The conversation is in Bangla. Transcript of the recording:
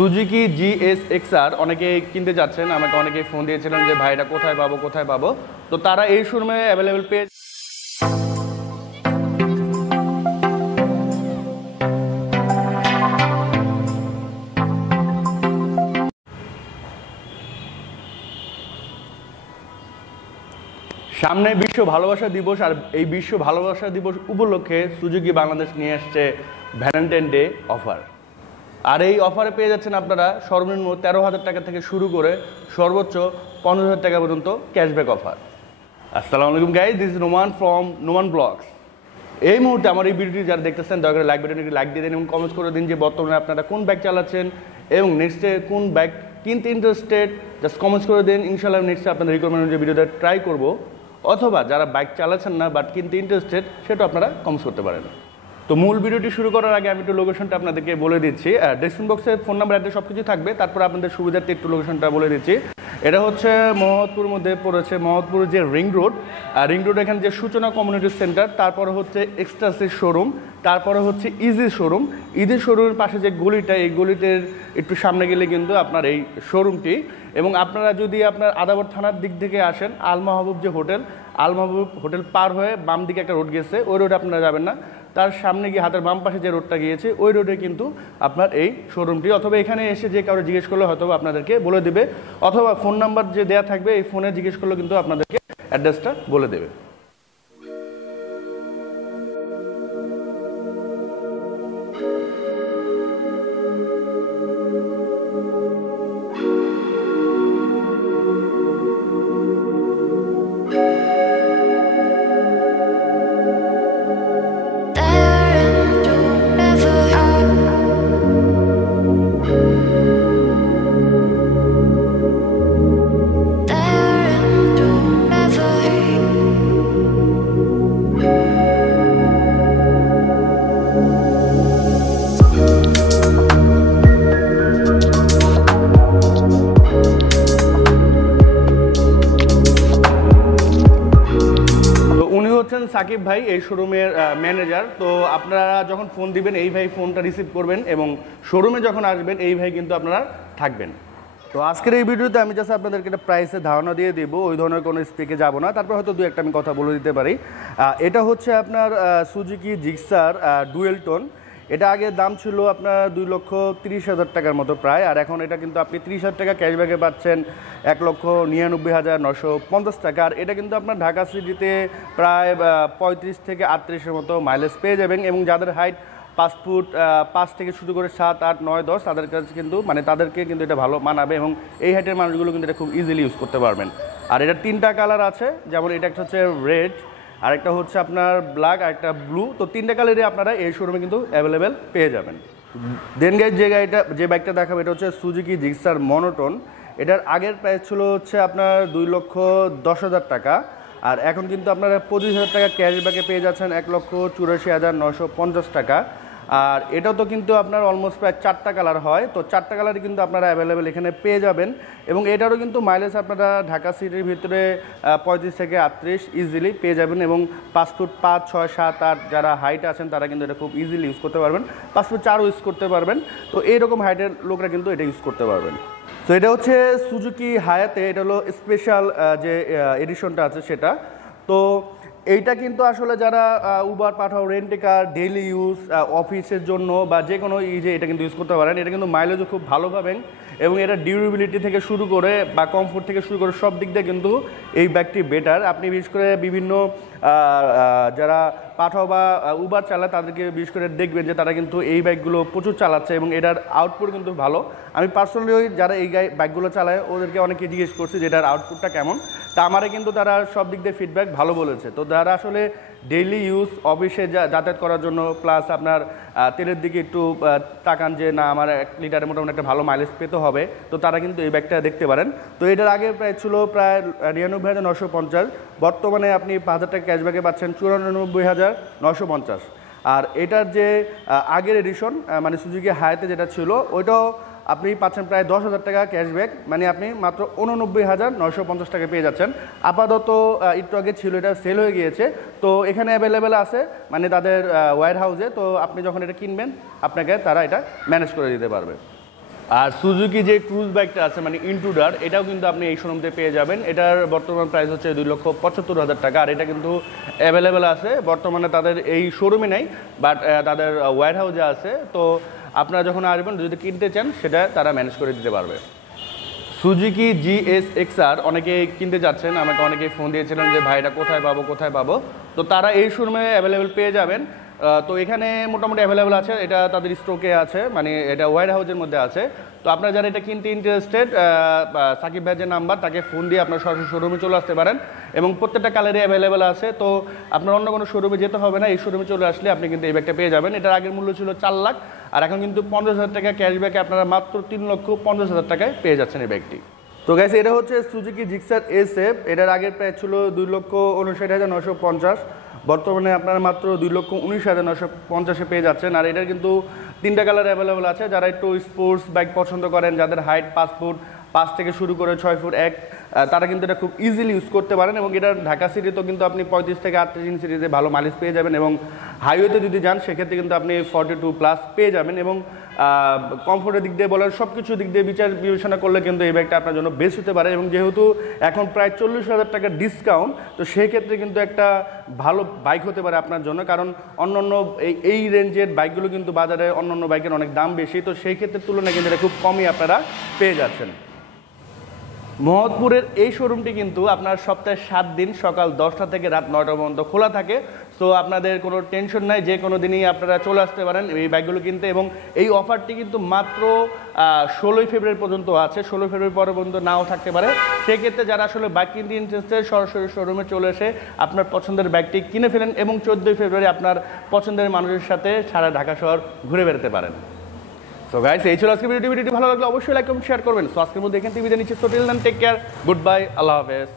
সুজুকি GSX-R অনেকে কিনতে যাচ্ছেন, আমাকে অনেকে ফোন দিয়েছিলেন যে ভাই এটা কোথায় পাবো। তো তারা এই শোরুমে অ্যাভেলেবেল পেয়ে সামনে বিশ্ব ভালোবাসা দিবস, আর এই বিশ্ব ভালোবাসা দিবস উপলক্ষে সুজুকি বাংলাদেশ নিয়ে আসছে ভ্যালেন্টাইন ডে অফার। আর এই অফারে পেয়ে যাচ্ছেন আপনারা সর্বনিম্ন 13,000 টাকা থেকে শুরু করে সর্বোচ্চ 50,000 টাকা পর্যন্ত ক্যাশব্যাক অফার। আসসালামু আলাইকুম guys, this is Noman from Noman blogs. এই মুহূর্তে আমার এই ভিডিওটি যারা দেখতেছেন দয়া করে লাইক বাটনে লাইক দিয়ে দিন এবং কমেন্ট করে দিন যে বর্তমানে আপনারা কোন বাইক চালাচ্ছেন এবং নেক্সটে কোন বাইক কিনতে ইন্টারেস্টেড, জাস্ট কমেন্টস করে দিন। ইনশাআল্লাহ নেক্সটে আপনাদের রিকমেন্ড যে ভিডিওটা ট্রাই করব, অথবা যারা বাইক চালাচ্ছেন না বাট কিনতে ইন্টারেস্টেড সেটা আপনারা কমেন্টস করতে পারেন। তো মূল ভিডিওটি শুরু করার আগে আমি একটু লোকেশনটা আপনাদেরকে বলে দিচ্ছি। ডেসক্রিপশন বক্সে ফোন নাম্বার অ্যাড্রেস সব কিছু থাকবে, তারপর আপনাদের সুবিধার্থে একটু লোকেশনটা বলে দিচ্ছি। এটা হচ্ছে মোহাম্মদপুর মধ্যে পড়েছে, মোহাম্মদপুর যে রিং রোড এখানে যে সূচনা কমিউনিটি সেন্টার, তারপরে হচ্ছে এক্সট্রাসির শোরুম, তারপরে হচ্ছে ইজি শোরুমের পাশে যে গলিটা, এই গলিটার একটু সামনে গেলে কিন্তু আপনার এই শোরুমটি। এবং আপনারা যদি আপনার আদাবর থানার দিক থেকে আসেন, আল মাহবুব যে হোটেল পার হয়ে বাম দিকে একটা রোড গেছে, ওই রোডে আপনারা যাবেন না, তার সামনে গিয়ে হাতের বাম পাশে যে রোডটা গিয়েছে ওই রোডে কিন্তু আপনার এই শোরুমটি। অথবা এখানে এসে যে কারো জিজ্ঞেস করলে হয়তো আপনাদেরকে বলে দেবে, অথবা ফোন নাম্বার যে দেওয়া থাকবে এই ফোনে জিজ্ঞেস করলে কিন্তু আপনাদেরকে অ্যাড্রেসটা বলে দেবে। সাকিব ভাই এই শোরুমের ম্যানেজার। তো আপনারা যখন ফোন দিবেন এই ভাই ফোনটা রিসিভ করবেন এবং শোরুমে যখন আসবেন এই ভাই কিন্তু আপনারা থাকবেন। তো আজকের এই ভিডিওতে আমি জাস্ট আপনাদেরকে একটা প্রাইসের ধারণা দিয়ে দেবো, ওই ধরনের কোনো স্পেকে যাব না, তারপর হয়তো দু একটা আমি কথা বলে দিতে পারি। এটা হচ্ছে আপনার সুজুকি জিক্সার ডুয়েল টোন। এটা আগে দাম ছিল আপনার 2,30,000 টাকার মতো প্রায়, আর এখন এটা কিন্তু আপনি 30,000 টাকা ক্যাশব্যাকে পাচ্ছেন 1,99,950 টাকা। আর এটা কিন্তু আপনার ঢাকা সিটিতে প্রায় 35 থেকে 38-এর মতো মাইলেজ পেয়ে যাবেন। এবং যাদের হাইট 5 ফুট 5 থেকে শুরু করে 7, 8, 9, 10 তাদের কাছে কিন্তু তাদেরকে কিন্তু এটা ভালো মানাবে এবং এই হাইটের মানুষগুলো কিন্তু এটা খুব ইজিলি ইউজ করতে পারবেন। আর এটা 3টা কালার আছে, যেমন এটা একটা হচ্ছে রেড, আরেকটা হচ্ছে আপনার ব্ল্যাক, আর একটা ব্লু। তো 3টা কালারে আপনারা এই শোরুমে কিন্তু অ্যাভেলেবেল পেয়ে যাবেন। দেন গাইজ যে বাইকটা দেখাবো এটা হচ্ছে সুজুকি জিক্সার মনোটোন। এটার আগের প্রাইস ছিল হচ্ছে আপনার 2,10,000 টাকা, আর এখন কিন্তু আপনারা 25,000 টাকা ক্যাশব্যাকে পেয়ে যাচ্ছেন 1,84,950 টাকা। আর এটাও তো কিন্তু আপনার অলমোস্ট প্রায় 4টা কালার হয়, তো 4টা কালারই কিন্তু আপনারা অ্যাভেলেবেল এখানে পেয়ে যাবেন। এবং এটারও কিন্তু মাইলেজ আপনারা ঢাকা সিটির ভিতরে 35 থেকে 38 ইজিলি পেয়ে যাবেন। এবং 5 ফুট 5, 6, 7, 8 যারা হাইট আছেন তারা কিন্তু এটা খুব ইজিলি ইউজ করতে পারবেন, 5 ফুট 4ও ইউজ করতে পারবেন। তো এইরকম হাইটের লোকরা কিন্তু এটা ইউজ করতে পারবেন। তো এটা হচ্ছে সুজুকি হায়াতে, এটা হলো স্পেশাল যে এডিশনটা আছে সেটা। তো এইটা কিন্তু আসলে যারা উবার পাঠাও, রেন্ট কার, ডেইলি ইউজ, অফিসের জন্য বা যে কোনো এটা কিন্তু ইউজ করতে পারেন। এটা কিন্তু মাইলেজও খুব ভালো পাবেন এবং এটা ডিউরেবিলিটি থেকে শুরু করে বা কমফোর্ট থেকে শুরু করে সব দিক দিয়ে কিন্তু এই ব্যাগটি বেটার। আপনি বিশেষ করে বিভিন্ন যারা পাঠাও বা উবার চালায় তাদেরকে বিশেষ করে দেখবেন যে তারা কিন্তু এই বাইকগুলো প্রচুর চালাচ্ছে এবং এটার আউটপুট কিন্তু ভালো। আমি পার্সোনালি যারা এই বাইকগুলো চালায় ওদেরকে অনেকে জিজ্ঞেস করছি যে এটার আউটপুটটা কেমন, তা আমারে কিন্তু তারা সব দিক দিয়ে ফিডব্যাক ভালো বলেছে। তো যারা আসলে ডেইলি ইউজ, অফিসে যাতায়াত করার জন্য, প্লাস আপনার তেলের দিকে একটু তাকান যে না আমার 1 লিটারে মোটামুটি একটা ভালো মাইলেজ পেতে হবে, তো তারা কিন্তু এই ব্যাগটা দেখতে পারেন। তো এটার আগে প্রায় ছিল প্রায় 99,950, বর্তমানে আপনি 5,000 টাকা ক্যাশব্যাকে পাচ্ছেন 94,950। আর এটার যে আগের এডিশন মানে সুজুকি হায়াতে যেটা ছিল ওইটাও আপনি পাচ্ছেন প্রায় 10,000 টাকা ক্যাশব্যাক, মানে আপনি মাত্র 89,950 টাকা পেয়ে যাচ্ছেন। আপাতত একটু আগে ছিল, এটা সেল হয়ে গিয়েছে। তো এখানে অ্যাভেলেবেল আছে মানে তাদের ওয়্যার হাউসে। তো আপনি যখন এটা কিনবেন আপনাকে তারা এটা ম্যানেজ করে দিতে পারবে। আর সুজুকি যে ক্রুজ বাইকটা আছে মানে ইন্ট্রুডার, এটাও কিন্তু আপনি এই শোরুমতে পেয়ে যাবেন। এটার বর্তমান প্রাইস হচ্ছে 2,75,000 টাকা। আর এটা কিন্তু অ্যাভেলেবেল আছে বর্তমানে, তাদের এই শোরুমে নেই, বাট তাদের ওয়্যার হাউসে আছে। তো আপনারা যখন আসবেন যদি কিনতে চান সেটা তারা ম্যানেজ করে দিতে পারবে। সুজুকি GSX-R অনেকে কিনতে যাচ্ছেন, আমাকে অনেকে ফোন দিয়েছিলেন যে ভাই এটা কোথায় পাবো কোথায় পাবো। তো তারা এই শোরুমে অ্যাভেলেবেল পেয়ে যাবেন। তো এখানে মোটামুটি অ্যাভেলেবেল আছে, এটা তাদের স্টকে আছে, মানে এটা ওয়্যার হাউসের মধ্যে আছে। তো আপনারা যারা এটা কিনতে ইন্টারেস্টেড, সাকিব ভাইয়ের যে নাম্বার, তাকে ফোন দিয়ে আপনার সরাসরি শোরুমে চলে আসতে পারেন এবং প্রত্যেকটা কালারই অ্যাভেলেবেল আছে। তো আপনার অন্য কোনো শোরুমে যেতে হবে না, এই শোরুমে চলে আসলে আপনি কিন্তু এই ব্যাগটা পেয়ে যাবেন। এটার আগের মূল্য ছিল 4 লাখ, আর এখন কিন্তু 50,000 টাকা ক্যাশব্যাকে আপনারা মাত্র 3,50,000 টাকায় পেয়ে যাচ্ছেন এই ব্যাগটি। তো গাইস, এটা হচ্ছে সুজুকি জিক্সার SF। এটার আগের প্রাইস ছিল 2,59,950। বর্তমানে আপনারা মাত্র 2,19,950-এ পেয়ে যাচ্ছেন। আর এটার কিন্তু 3টা কালার অ্যাভেলেবল আছে। যারা একটু স্পোর্টস বাইক পছন্দ করেন, যাদের হাইট 5 ফুট 5 থেকে শুরু করে 6 ফুট 1, তারা কিন্তু এটা খুব ইজিলি ইউজ করতে পারেন। এবং এটা ঢাকা সিটিতেও কিন্তু আপনি 35 থেকে 38 ইঞ্চি সিটিতে ভালো মাইলেজ পেয়ে যাবেন। এবং হাইওয়েতে যদি যান সেক্ষেত্রে কিন্তু আপনি 42+ পেয়ে যাবেন। এবং কমফোর্টের দিক দিয়ে বলেন, সব কিছু দিক দিয়ে বিবেচনা করলে কিন্তু এই ব্যাগটা আপনার জন্য বেস্ট হতে পারে। এবং যেহেতু এখন প্রায় 40,000 টাকার ডিসকাউন্ট, তো সেই ক্ষেত্রে কিন্তু একটা ভালো বাইক হতে পারে আপনার জন্য। কারণ অন্যান্য এই রেঞ্জের বাইকগুলো কিন্তু বাজারে অন্যান্য বাইকের অনেক দাম বেশি, তো সেই ক্ষেত্রে তুলনায় কিন্তু এটা খুব কমই আপনারা পেয়ে যাচ্ছেন। মোহাম্মদপুরের এই শোরুমটি কিন্তু আপনার সপ্তাহে 7 দিন সকাল 10টা থেকে রাত 9টা পর্যন্ত খোলা থাকে। সো আপনাদের কোনো টেনশন নাই, যে কোনো দিনই আপনারা চলে আসতে পারেন এই বাইকগুলো কিনতে। এবং এই অফারটি কিন্তু মাত্র 16ই ফেব্রুয়ারি পর্যন্ত আছে, 16 ফেব্রুয়ারি পরে পর্যন্ত নাও থাকতে পারে। সেক্ষেত্রে যারা আসলে বাইক কিনতে ইন্টারেস্টেড, সরাসরি শোরুমে চলে এসে আপনার পছন্দের বাইকটি কিনে ফেলেন এবং 14ই ফেব্রুয়ারি আপনার পছন্দের মানুষের সাথে সারা ঢাকা শহর ঘুরে বেড়াতে পারেন। সো গাইস, এই ছিল আজকে ভিডিওটি ভালো লাগলে অবশ্যই লাইক এবং শেয়ার করবেন। সো আজকের মধ্যে এখান থেকে বিদায় নিচ্ছি। So till then take care, goodbye, আল্লাহ হাফেজ।